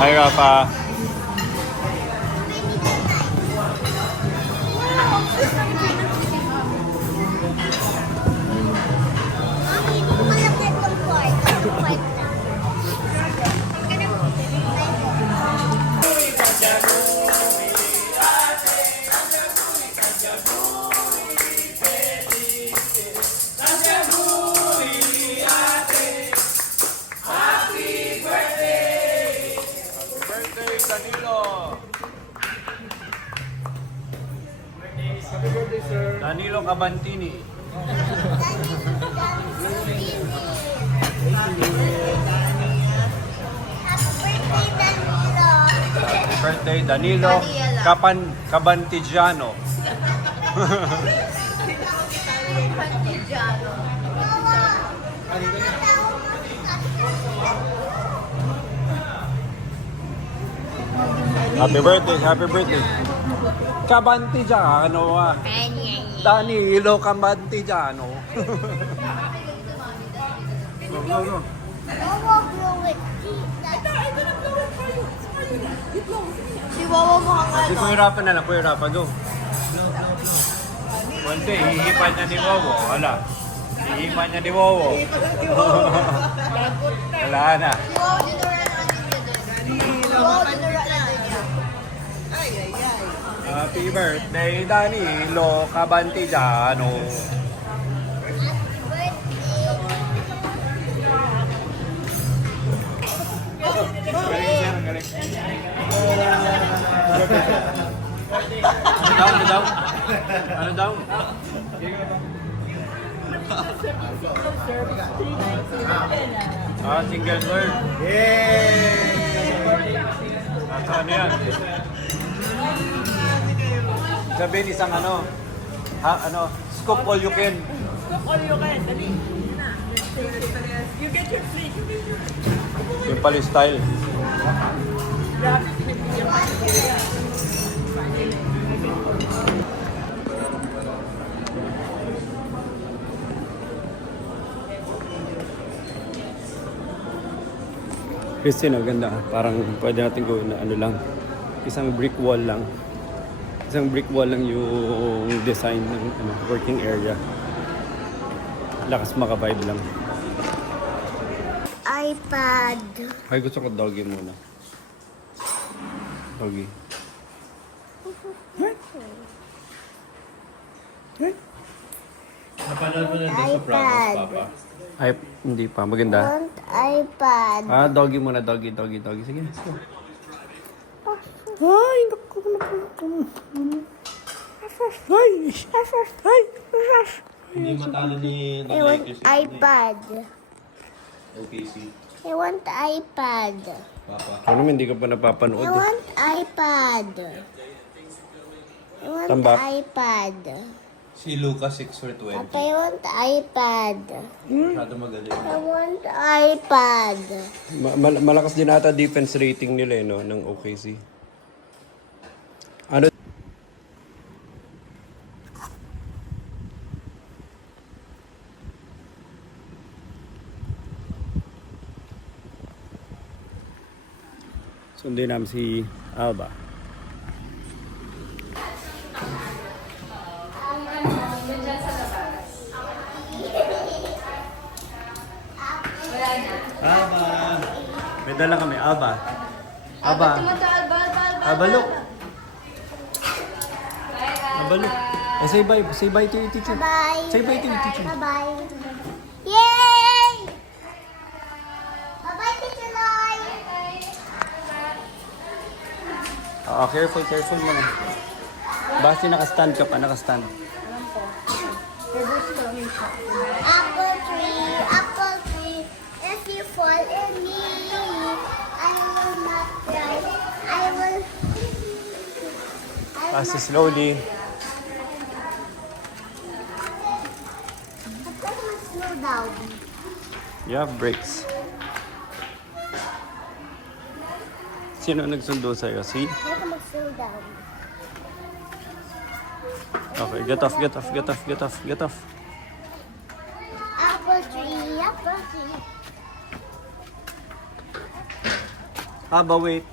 Hi, Rafa. Birthday, Danilo! Happy birthday, sir. Danilo Cabantini. Happy birthday, Danilo Cabantigiano. Happy birthday, happy birthday. Cabantigiano ah. Danilo Cabantigiano. Go, go, go. Si Wawa mo kang Si Kuya Rafa na lang, Kuya Rafa, go. Konti, hihipan niya ni Wowo. Wala. Hihipan niya ni Wowo. Wala na. Si Wawa dinura na niya doon. Si Wawa dinura na niya. Happy birthday, Danilo Cabantigiano. Ano daw? Ano daw? Ah, single serve. Yay! Ano yan? Sabihin isang ano, scoop all you can. Cook all you can. Dali. You get your plate. Yung pala style. Grabe, pinagbigyan pa siya. Christine, ang ganda. Parang pwede natin gawin na ano lang. Isang brick wall lang. Isang brick wall lang yung design ng working area. Lakas maka-vibe lang. iPad. Ay, gusto ko doggy muna. Doggy. Napanood mo na doon sa Promise, Papa. Ay, hindi pa. Maganda. Want iPad. Ah, doggy muna. Doggy. Sige, let's go. Ay, naku. Ay. Hindi matalo ni I want Lakers. iPad. OKC. I want iPad. Papa. Ano naman, hindi ka pa I napapanood. want iPad. I want Tambak. iPad. Si Lucas 6 for 20. Papa, I want iPad. Masyado magaling. I want iPad. Malakas din ata defense rating nila no, ng OKC. Ano? Sundin namin si Alba. Papa! May dala kami, Alba. Alba. Alba, look. Alba, look. Oh, say bye to your teacher. Bye. Say bye to your teacher. Bye-bye. Yay! Bye-bye, Teacher Lloyd. Oo, careful muna. Basta naka-stand ka pa, naka-stand. Apple tree, if you fall in me, I will not cry. I will Pass slowly. slow down. You have brakes. Sino nagsundo sa'yo? Si? How to slow down? Okay, get off. Apple tree, apple tree. Haba, wait.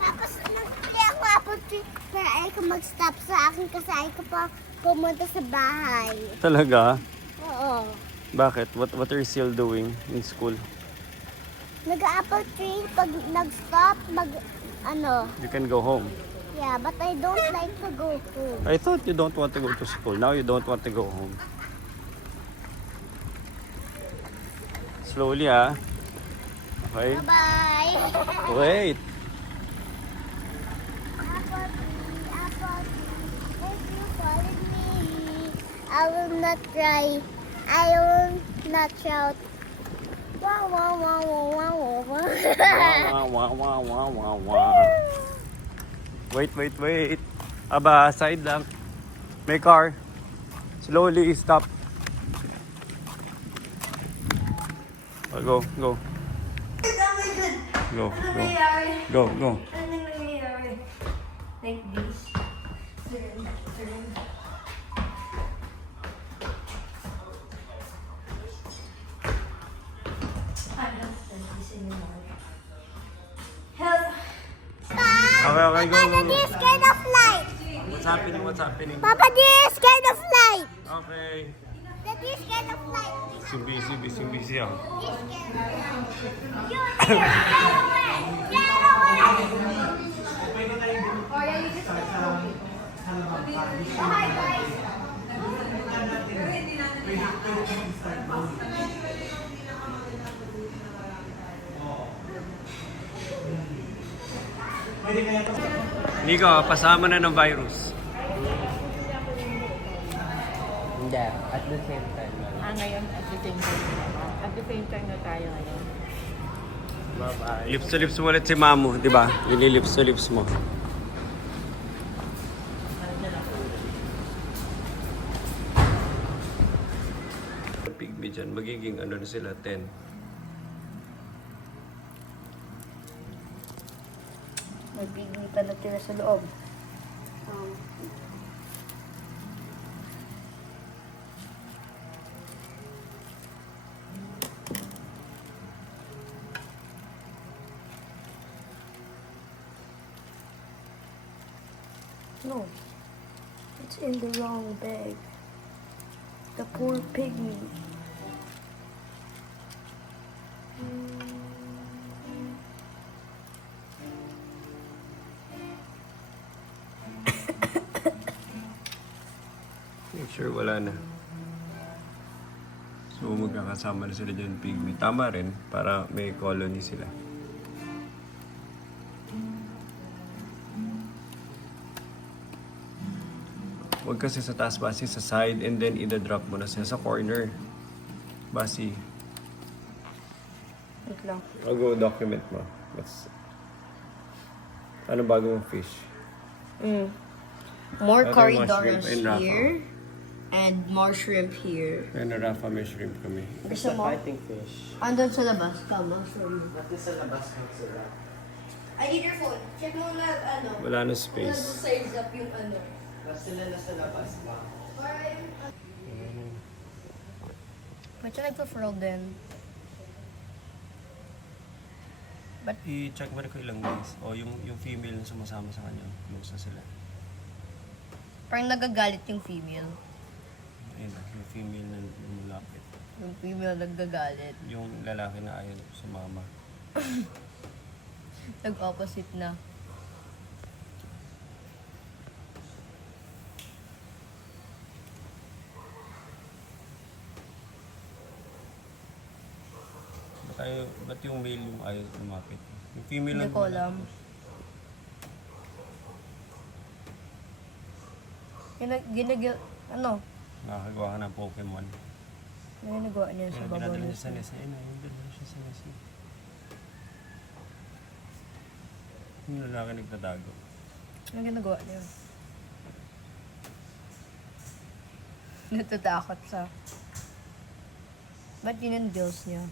Tapos nagtili ako apple tree. Pero ayaw ko mag-stop sa akin kasi ayaw ko pa pumunta sa bahay. Talaga? Oo. Bakit? What are you still doing in school? Nag-apple tree. Pag nag-stop, You can go home. Yeah, but I don't like to go home. I thought you don't want to go to school. Now you don't want to go home. Slowly, ah. Okay? Bye-bye. Wait. Apple tree, apple tree. If you follow me, I will not cry. I will not shout. Wow, wow, wow, wow, wow, wow. Wah, wah, wah, wah, wah, wah. Wait. Aba, side lang. May car. Slowly, stop. Oh, go. Oh my God! Go. Ano nangyayari? Go. Ano nangyayari? Like this. Turn. Ano? This anymore. Help! Okay, go. Papa, this is kind of light. What's happening? Papa, this is kind of light. Okay. That is kind of light. Busy ako. This kind of light. You there, get away. Get away. Hi, guys. Nico, pasama na ng virus. Hindi, at the same time. Ngayon, at the same time. At the same time na tayo ngayon. Bye-bye. Lips to lips mo ulit si Mamu, di ba? Lips to lips mo. Pigme dyan, magiging ano na sila, 10. May pigmi pa natira sa loob. No, it's in the wrong bag. The poor pygmy. Make sure wala na. So magkakasama na sila dyan, pigme. Tama rin, para may colony sila. Huwag kasi sa taas, basi sa side, and then ida-drop mo na siya sa corner. Basi. Wait lang. I'll go document mo. Ano bago mong fish? More Other corridors mushroom and Rafa. here. And more shrimp here. Ayun na, Rafa, may shrimp kami. Gusto mo? Fighting fish. Andun sa labas. Tama, sorry. At sa labas ng sarap. I need your phone. Check mo na, Wala na space. size up yung ano. Tapos sila nasa labas ba? Ba't siya nagpa-furl din? I-check mo rin ko ilang days. O yung female na sumasama sa kanya, close na sila. Parang nagagalit yung female. Ayun na, yung female na lumapit. Yung female nagagalit. Yung lalaki na ayaw sumama. Nag-opposite na. Ba't yung male yung ayaw lumapit? Yung female Hindi ko alam. Ano? Nakakagawa ka ng Pokemon. Ano ginagawa niya sa babaw Dinadala niya? niya sa nest. Ayun na, yung dala siya sa nest. Yung lalaki nagtatago. Ano ginagawa niya? Natatakot sa... Ba't yun yung gills niya?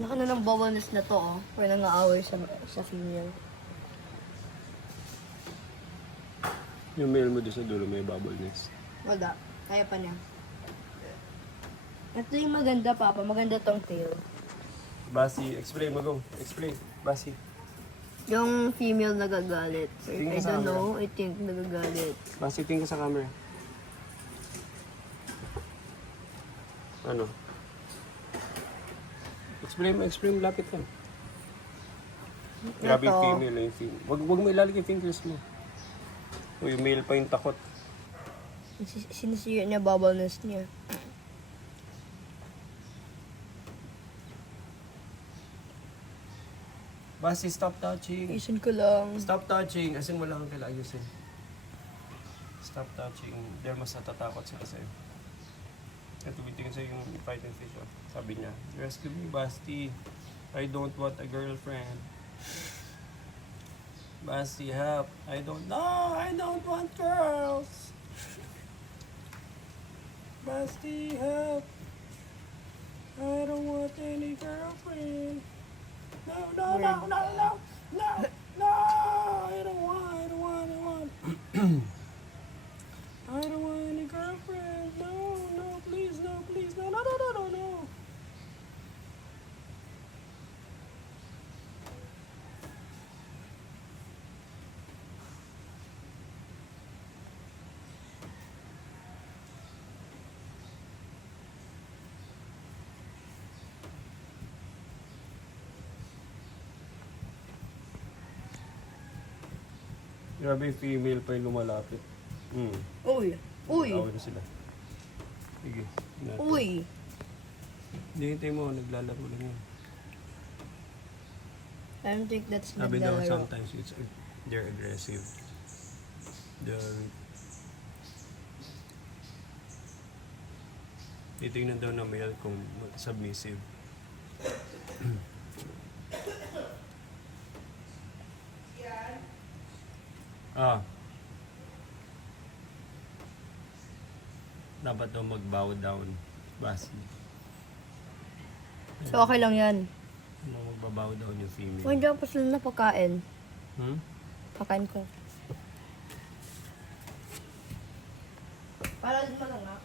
Laka na ng bubble nest na to, oh. Or nang-aaway sa female. Yung male mo doon sa dulo may bubble nest. Wala. Kaya pa niya. Ito yung maganda, Papa. Maganda tong tail. Basi, explain mo, go. Explain. Basi. Yung female nagagalit. Tingin I sa don't camera. know. I think nagagalit. Basi, tingin ka sa camera. Ano? Explain mo, lapit ka. Grabe yung Ito. female yung female. Wag mo ilalagay yung fingers mo. O yung male pa yung takot. Sinisira niya bubbleness niya. Basi, stop touching. Isin ko lang. Stop touching. Asin mo lang ang kailangan ayusin. Stop touching. Dahil mas natatakot sila sa'yo. At tumitingin sa'yo yung fighting fish. Oh. Sabi niya, rescue me, Basti. I don't want a girlfriend. Basti, help. I don't want girls. Basti, help. I don't want any girlfriend. No, no, no, no, no, no, no, I don't want. I don't want any girlfriend. No, please, no, no. Grabe yung female pa yung lumalapit. Uy! Uy! Awin sila. Sige. natin. Uy! Hindi, hintay mo. Naglalaro lang yan. I don't think that's Sabi daw naglalaro. sometimes they're aggressive. Titingnan daw na male kung submissive. Dapat daw mag-bow down. Basi. So okay lang yan. Magbabow down yung female. Hindi ako pa sila napakain. Pakain ko. Para din malangak.